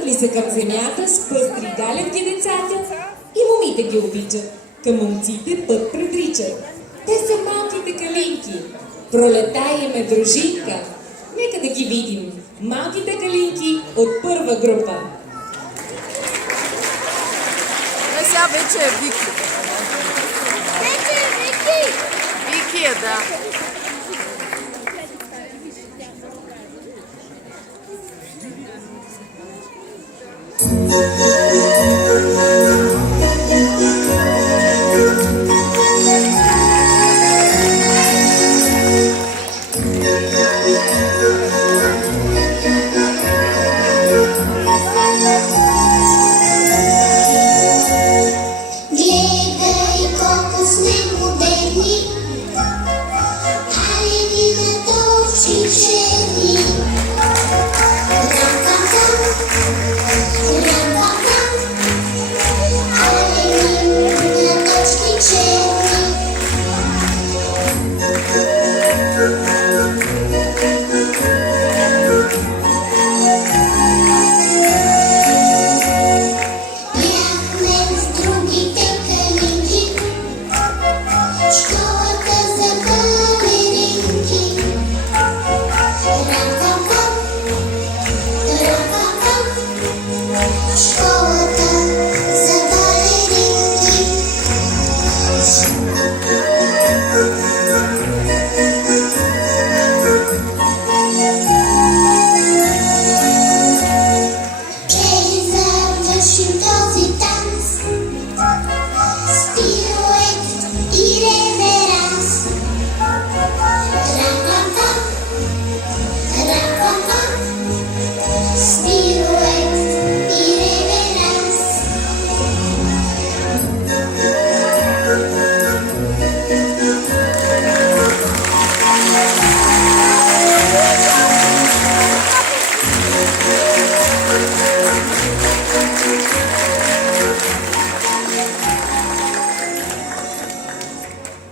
Връщат ли се към земята с пъстри галевки децата и момите ги обичат, към момците път предричат. Те са малките калинки, пролета им е дружинка. Нека да ги видим, малките калинки от първа група. Сега вече е Вики. Вече е Вики! Вики е, да. Гледай колко сме модерни, али ни на точки черни. Рам-пам-пам, рам-пам-пам, али ни на точки черни. Бяхме с другите калинки, школата за балеринки. Рам-пам-пам, рам-пам-пам, школата за балеринки. Преди завършим този танц, с пирует и реверанс. Рам-пам-пам, рам-пам-пам, с